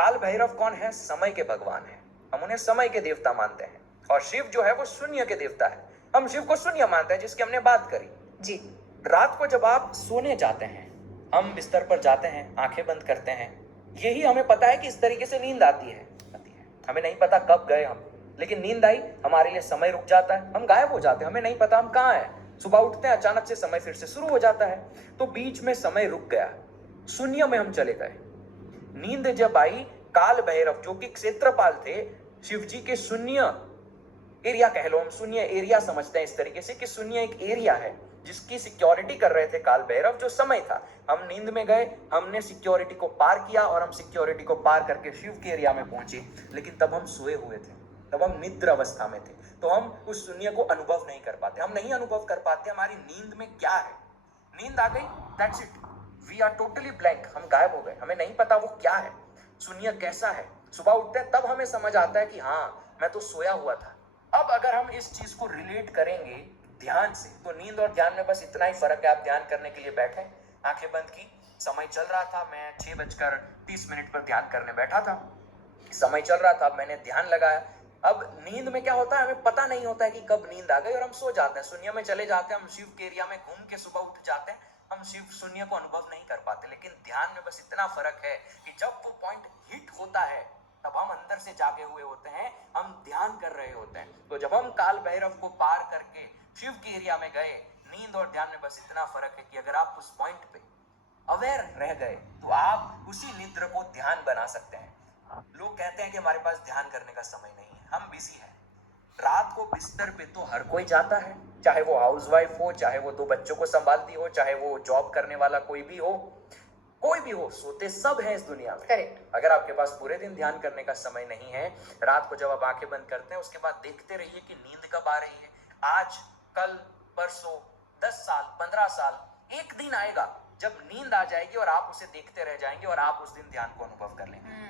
काल भैरव कौन है? समय के भगवान है। हम उन्हें समय के देवता मानते हैं। और शिव जो है वो शून्य के देवता है। हम शिव को शून्य मानते हैं, जिसकी हमने बात करी। जी। रात को जब आप सोने जाते हैं, हम बिस्तर पर जाते हैं, आंखें बंद करते हैं, यही हमें पता है कि इस तरीके से नींद आती है। हमें नहीं पता कब गए हम, लेकिन नींद आई, हमारे लिए समय रुक जाता है, हम गायब हो जाते हैं, हमें नहीं पता हम कहाँ हैं। सुबह उठते हैं, अचानक से समय फिर से शुरू हो जाता है। तो बीच में समय रुक गया, शून्य में हम चले गए। नींद जब आई, काल भैरव जो कि क्षेत्रपाल थे, शिव जी के शून्य एरिया कह लो, हम शून्य एरिया समझते हैं इस तरीके से कि शून्य एक एरिया है जिसकी सिक्योरिटी कर रहे थे काल भैरव, जो समय था। हम नींद में गए, हमने सिक्योरिटी को पार किया और हम सिक्योरिटी को पार करके शिव के एरिया में पहुंचे। लेकिन तब हम सोए हुए थे, तब हम निद्र अवस्था में थे, तो हम उस शून्य को अनुभव नहीं कर पाते। हम नहीं अनुभव कर पाते हमारी नींद में क्या है। नींद आ गई, that's it, we are totally blank, हम गायब हो गए, हमें नहीं पता वो क्या है, शून्य कैसा है। सुबह उठते हैं तब हमें समझ आता है कि हाँ, मैं तो सोया हुआ था। अब अगर हम इस चीज को रिलेट करेंगे ध्यान से, तो नींद और ध्यान में बस इतना ही फर्क है। आप ध्यान करने के लिए बैठे, आंखें बंद की, समय चल रहा था, मैं 6:30 पर ध्यान करने बैठा था, समय चल रहा था, अब मैंने ध्यान लगाया। अब नींद में क्या होता है, हमें पता नहीं होता है कि कब नींद आ गई और हम सो जाते हैं, शून्य में चले जाते हैं। हम शिव के एरिया में घूम के सुबह उठ जाते हैं, हम शिव शून्य को अनुभव नहीं कर पाते। लेकिन ध्यान में बस इतना फर्क है कि जब वो पॉइंट हिट होता है, तब हम अंदर से जागे हुए होते हैं, हम ध्यान कर रहे होते हैं। तो जब हम काल भैरव को पार करके शिव के एरिया में गए, नींद और ध्यान में बस इतना फर्क है कि अगर आप उस पॉइंट पे अवेयर रह गए, तो आप उसी निद्र को ध्यान बना सकते हैं। लोग कहते हैं कि हमारे पास ध्यान करने का समय नहीं है, हम बिजी हैं। रात को बिस्तर पे तो हर कोई जाता है, चाहे वो हाउसवाइफ हो, चाहे वो 2 बच्चों को संभालती हो, चाहे वो जॉब करने वाला कोई भी हो, सोते सब हैं इस दुनिया में। करेक्ट। अगर आपके पास पूरे दिन ध्यान करने का समय नहीं है, रात को जब आप आंखें बंद करते हैं, उसके बाद देखते रहिए कि नींद कब आ रही है। आज, कल, परसों, 10 साल, 15 साल, एक दिन आएगा जब नींद आ जाएगी और आप उसे देखते रह जाएंगे और आप उस दिन ध्यान को अनुभव कर लेंगे।